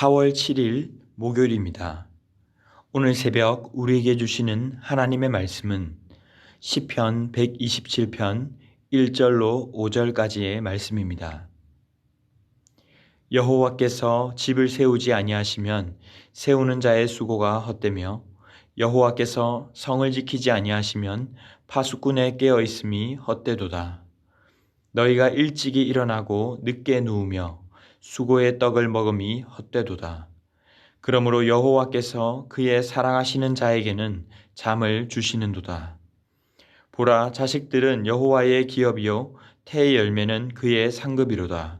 4월 7일 목요일입니다. 오늘 새벽 우리에게 주시는 하나님의 말씀은 시편 127편 1절로 5절까지의 말씀입니다. 여호와께서 집을 세우지 아니하시면 세우는 자의 수고가 헛되며 여호와께서 성을 지키지 아니하시면 파수꾼의 깨어 있음이 헛되도다. 너희가 일찍이 일어나고 늦게 누우며 수고의 떡을 먹음이 헛되도다. 그러므로 여호와께서 그의 사랑하시는 자에게는 잠을 주시는도다. 보라, 자식들은 여호와의 기업이요 태의 열매는 그의 상급이로다.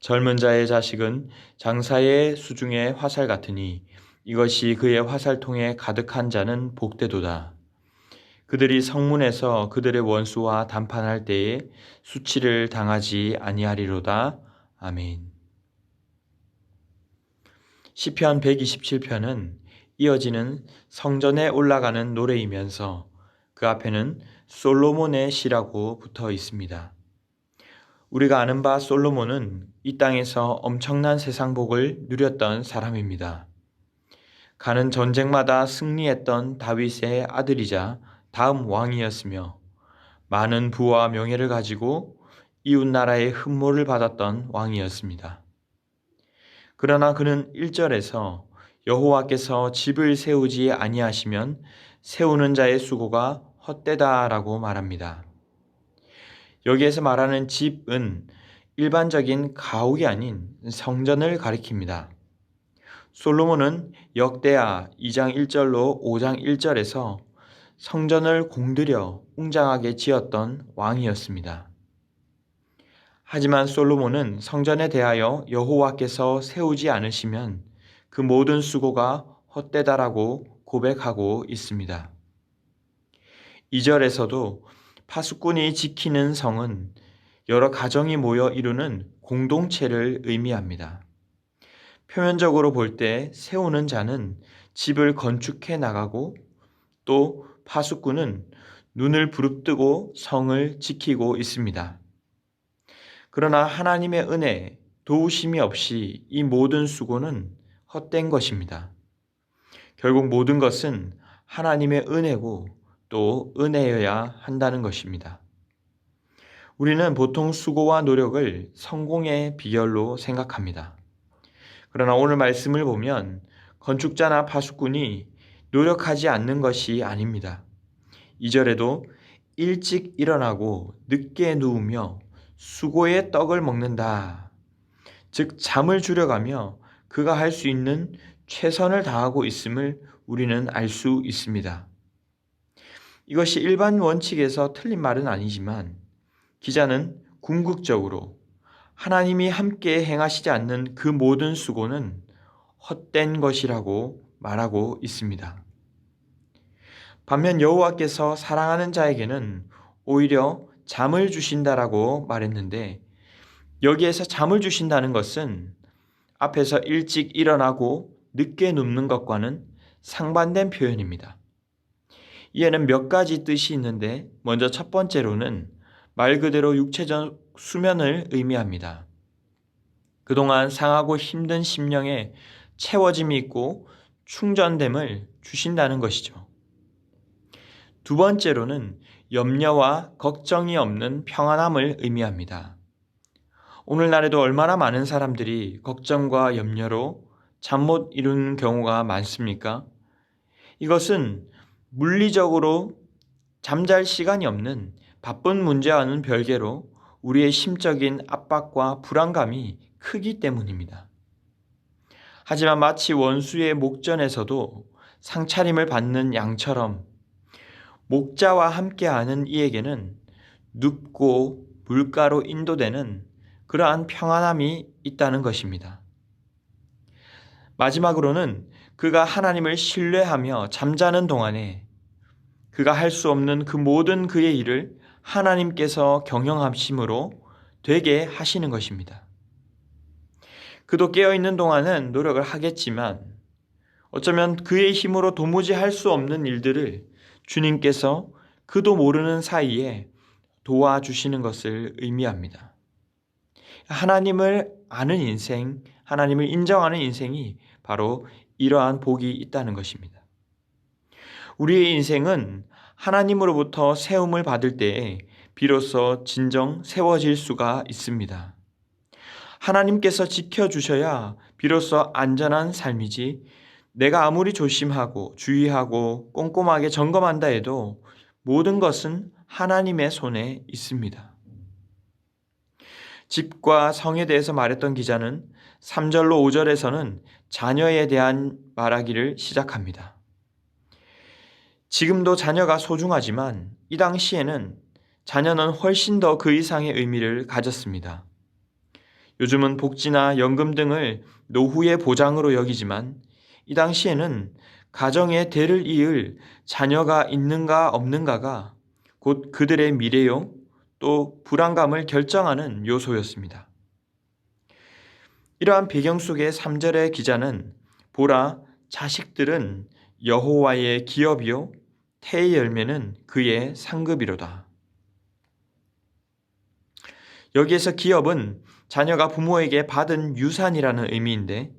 젊은 자의 자식은 장사의 수중의 화살 같으니 이것이 그의 화살통에 가득한 자는 복되도다. 그들이 성문에서 그들의 원수와 담판할 때에 수치를 당하지 아니하리로다. 아멘. 시편 127편은 이어지는 성전에 올라가는 노래이면서 그 앞에는 솔로몬의 시라고 붙어 있습니다. 우리가 아는 바 솔로몬은 이 땅에서 엄청난 세상복을 누렸던 사람입니다. 가는 전쟁마다 승리했던 다윗의 아들이자 다음 왕이었으며 많은 부와 명예를 가지고 이웃나라의 흠모를 받았던 왕이었습니다. 그러나 그는 1절에서 여호와께서 집을 세우지 아니하시면 세우는 자의 수고가 헛되다라고 말합니다. 여기에서 말하는 집은 일반적인 가옥이 아닌 성전을 가리킵니다. 솔로몬은 역대하 2장 1절로 5장 1절에서 성전을 공들여 웅장하게 지었던 왕이었습니다. 하지만 솔로몬은 성전에 대하여 여호와께서 세우지 않으시면 그 모든 수고가 헛되다라고 고백하고 있습니다. 2절에서도 파수꾼이 지키는 성은 여러 가정이 모여 이루는 공동체를 의미합니다. 표면적으로 볼 때 세우는 자는 집을 건축해 나가고 또 파수꾼은 눈을 부릅뜨고 성을 지키고 있습니다. 그러나 하나님의 은혜, 도우심이 없이 이 모든 수고는 헛된 것입니다. 결국 모든 것은 하나님의 은혜고 또 은혜여야 한다는 것입니다. 우리는 보통 수고와 노력을 성공의 비결로 생각합니다. 그러나 오늘 말씀을 보면 건축자나 파수꾼이 노력하지 않는 것이 아닙니다. 2절에도 일찍 일어나고 늦게 누우며 수고의 떡을 먹는다. 즉 잠을 줄여가며 그가 할 수 있는 최선을 다하고 있음을 우리는 알 수 있습니다. 이것이 일반 원칙에서 틀린 말은 아니지만 기자는 궁극적으로 하나님이 함께 행하시지 않는 그 모든 수고는 헛된 것이라고 말하고 있습니다. 반면 여호와께서 사랑하는 자에게는 오히려 잠을 주신다라고 말했는데 여기에서 잠을 주신다는 것은 앞에서 일찍 일어나고 늦게 눕는 것과는 상반된 표현입니다. 이에는 몇 가지 뜻이 있는데 먼저 첫 번째로는 말 그대로 육체적 수면을 의미합니다. 그동안 상하고 힘든 심령에 채워짐이 있고 충전됨을 주신다는 것이죠. 두 번째로는 염려와 걱정이 없는 평안함을 의미합니다. 오늘날에도 얼마나 많은 사람들이 걱정과 염려로 잠 못 이루는 경우가 많습니까? 이것은 물리적으로 잠잘 시간이 없는 바쁜 문제와는 별개로 우리의 심적인 압박과 불안감이 크기 때문입니다. 하지만 마치 원수의 목전에서도 상차림을 받는 양처럼 목자와 함께하는 이에게는 눕고 물가로 인도되는 그러한 평안함이 있다는 것입니다. 마지막으로는 그가 하나님을 신뢰하며 잠자는 동안에 그가 할 수 없는 그 모든 그의 일을 하나님께서 경영하심으로 되게 하시는 것입니다. 그도 깨어있는 동안은 노력을 하겠지만 어쩌면 그의 힘으로 도무지 할 수 없는 일들을 주님께서 그도 모르는 사이에 도와주시는 것을 의미합니다. 하나님을 아는 인생, 하나님을 인정하는 인생이 바로 이러한 복이 있다는 것입니다. 우리의 인생은 하나님으로부터 세움을 받을 때에 비로소 진정 세워질 수가 있습니다. 하나님께서 지켜주셔야 비로소 안전한 삶이지, 내가 아무리 조심하고 주의하고 꼼꼼하게 점검한다 해도 모든 것은 하나님의 손에 있습니다. 집과 성에 대해서 말했던 기자는 3절로 5절에서는 자녀에 대한 말하기를 시작합니다. 지금도 자녀가 소중하지만 이 당시에는 자녀는 훨씬 더 그 이상의 의미를 가졌습니다. 요즘은 복지나 연금 등을 노후의 보장으로 여기지만 이 당시에는 가정의 대를 이을 자녀가 있는가 없는가가 곧 그들의 미래요, 또 불안감을 결정하는 요소였습니다. 이러한 배경 속의 3절의 기자는 보라, 자식들은 여호와의 기업이요 태의 열매는 그의 상급이로다. 여기에서 기업은 자녀가 부모에게 받은 유산이라는 의미인데,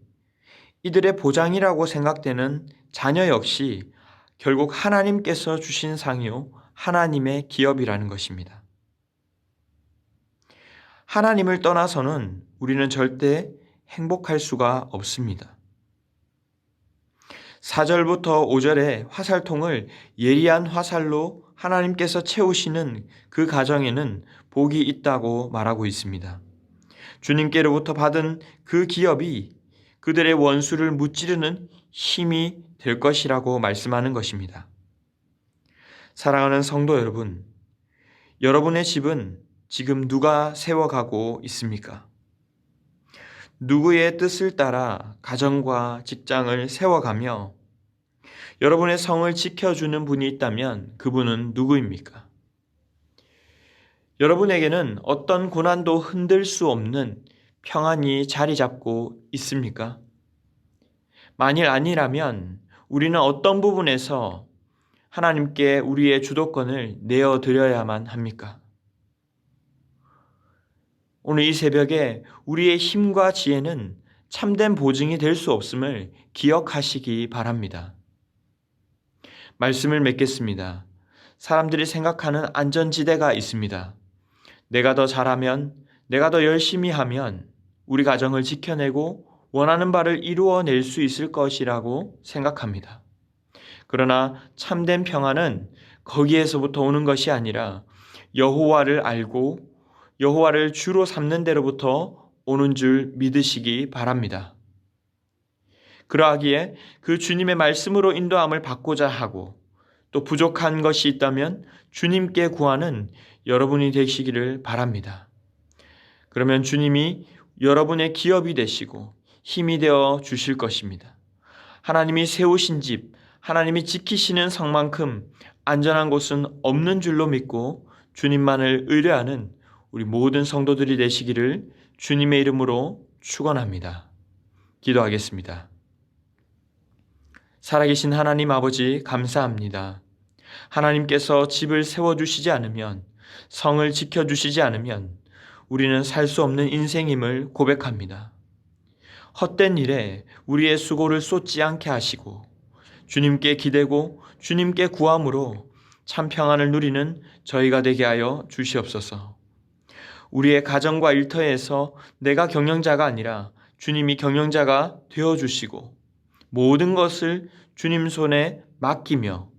이들의 보장이라고 생각되는 자녀 역시 결국 하나님께서 주신 상이요 하나님의 기업이라는 것입니다. 하나님을 떠나서는 우리는 절대 행복할 수가 없습니다. 4절부터 5절에 화살통을 예리한 화살로 하나님께서 채우시는 그 가정에는 복이 있다고 말하고 있습니다. 주님께로부터 받은 그 기업이 그들의 원수를 무찌르는 힘이 될 것이라고 말씀하는 것입니다. 사랑하는 성도 여러분, 여러분의 집은 지금 누가 세워가고 있습니까? 누구의 뜻을 따라 가정과 직장을 세워가며 여러분의 성을 지켜주는 분이 있다면 그분은 누구입니까? 여러분에게는 어떤 고난도 흔들 수 없는 평안이 자리 잡고 있습니까? 만일 아니라면 우리는 어떤 부분에서 하나님께 우리의 주도권을 내어드려야만 합니까? 오늘 이 새벽에 우리의 힘과 지혜는 참된 보증이 될 수 없음을 기억하시기 바랍니다. 말씀을 맺겠습니다. 사람들이 생각하는 안전지대가 있습니다. 내가 더 잘하면, 내가 더 열심히 하면 우리 가정을 지켜내고 원하는 바를 이루어낼 수 있을 것이라고 생각합니다. 그러나 참된 평안은 거기에서부터 오는 것이 아니라 여호와를 알고 여호와를 주로 삼는 데로부터 오는 줄 믿으시기 바랍니다. 그러하기에 그 주님의 말씀으로 인도함을 받고자 하고 또 부족한 것이 있다면 주님께 구하는 여러분이 되시기를 바랍니다. 그러면 주님이 여러분의 기업이 되시고 힘이 되어 주실 것입니다. 하나님이 세우신 집, 하나님이 지키시는 성만큼 안전한 곳은 없는 줄로 믿고 주님만을 의뢰하는 우리 모든 성도들이 되시기를 주님의 이름으로 축원합니다. 기도하겠습니다. 살아계신 하나님 아버지, 감사합니다. 하나님께서 집을 세워주시지 않으면, 성을 지켜주시지 않으면 우리는 살 수 없는 인생임을 고백합니다. 헛된 일에 우리의 수고를 쏟지 않게 하시고 주님께 기대고 주님께 구함으로 참 평안을 누리는 저희가 되게 하여 주시옵소서. 우리의 가정과 일터에서 내가 경영자가 아니라 주님이 경영자가 되어주시고 모든 것을 주님 손에 맡기며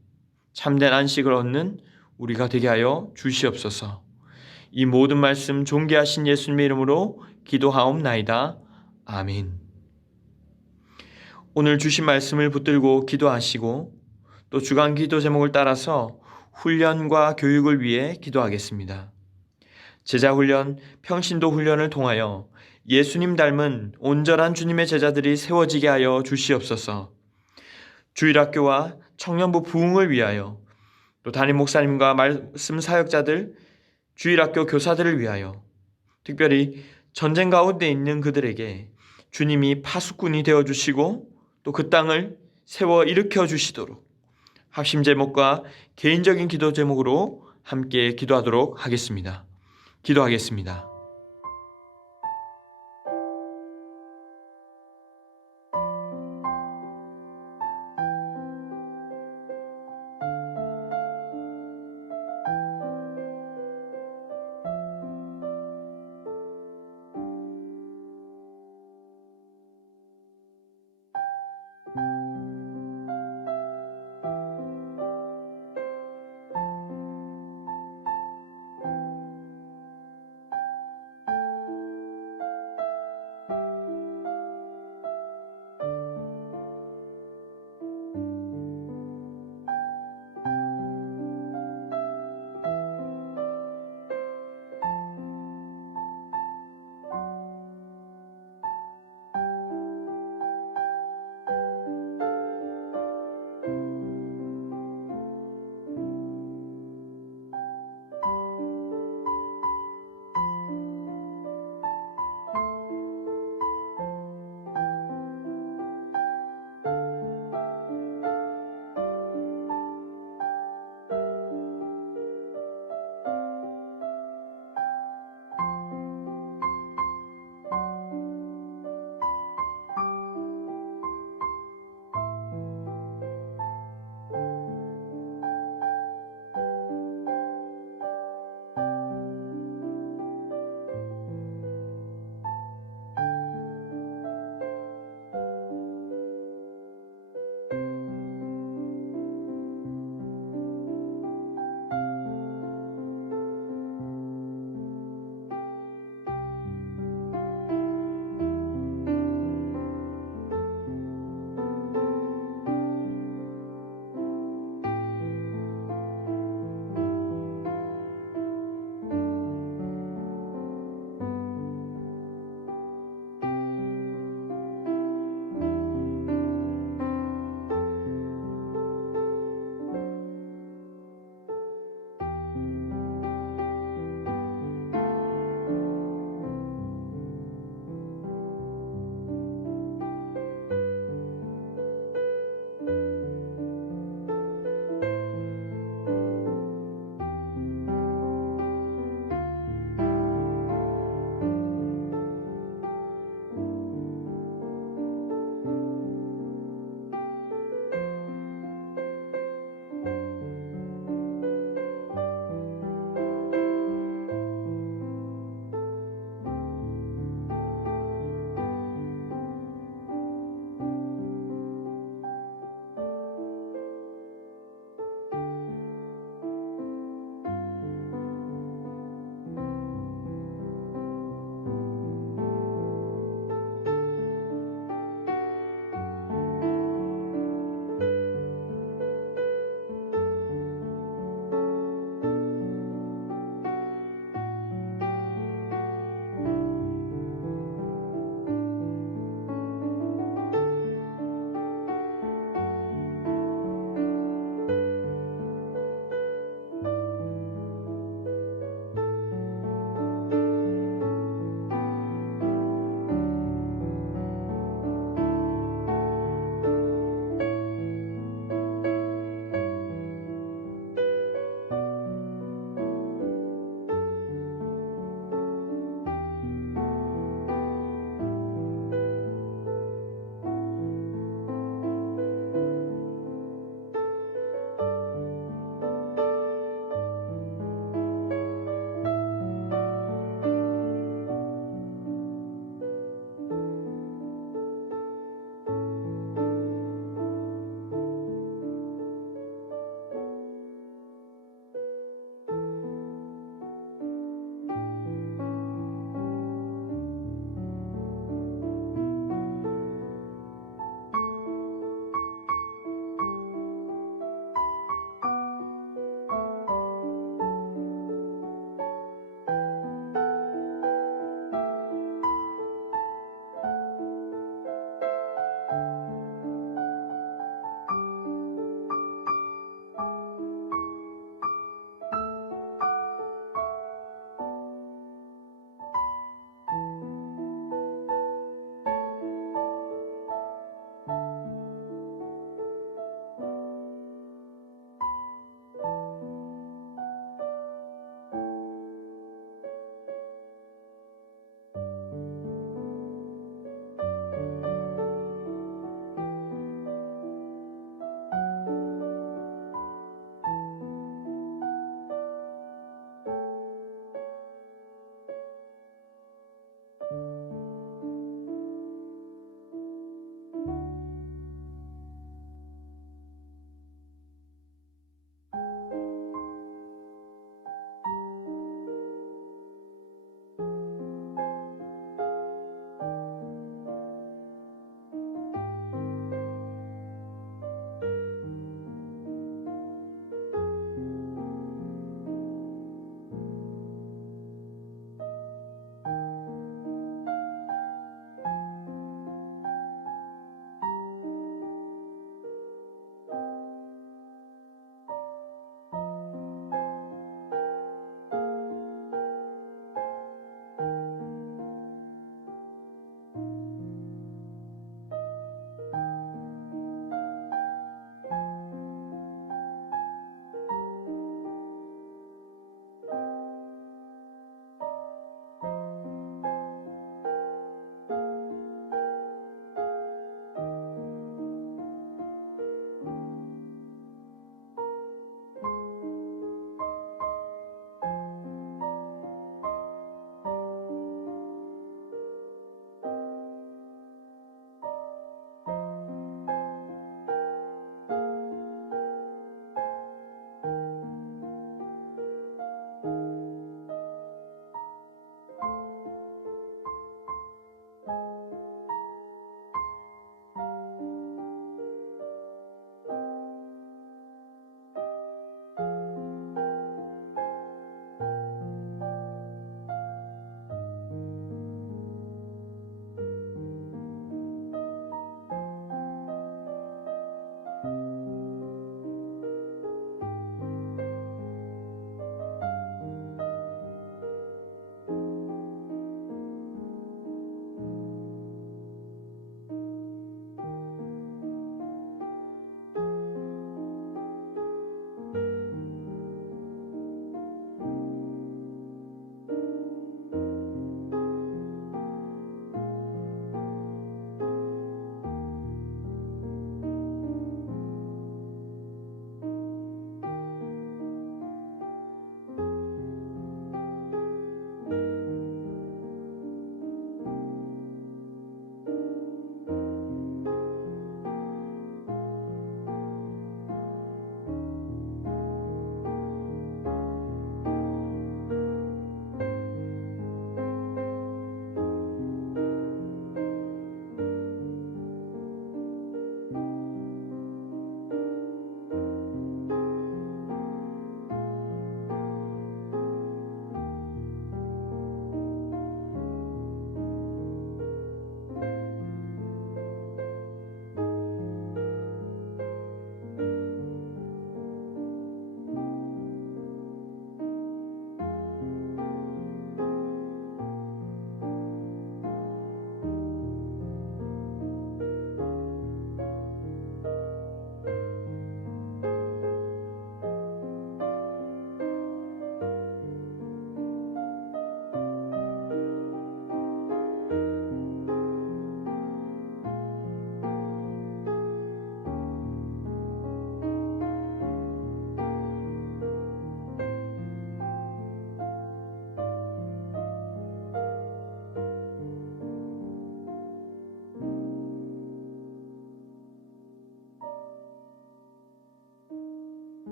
참된 안식을 얻는 우리가 되게 하여 주시옵소서. 이 모든 말씀 존귀하신 예수님의 이름으로 기도하옵나이다. 아멘. 오늘 주신 말씀을 붙들고 기도하시고 또 주간 기도 제목을 따라서 훈련과 교육을 위해 기도하겠습니다. 제자훈련, 평신도 훈련을 통하여 예수님 닮은 온전한 주님의 제자들이 세워지게 하여 주시옵소서. 주일학교와 청년부 부흥을 위하여 또 담임 목사님과 말씀 사역자들, 주일학교 교사들을 위하여 특별히 전쟁 가운데 있는 그들에게 주님이 파수꾼이 되어주시고 또 그 땅을 세워 일으켜 주시도록 합심 제목과 개인적인 기도 제목으로 함께 기도하도록 하겠습니다. 기도하겠습니다.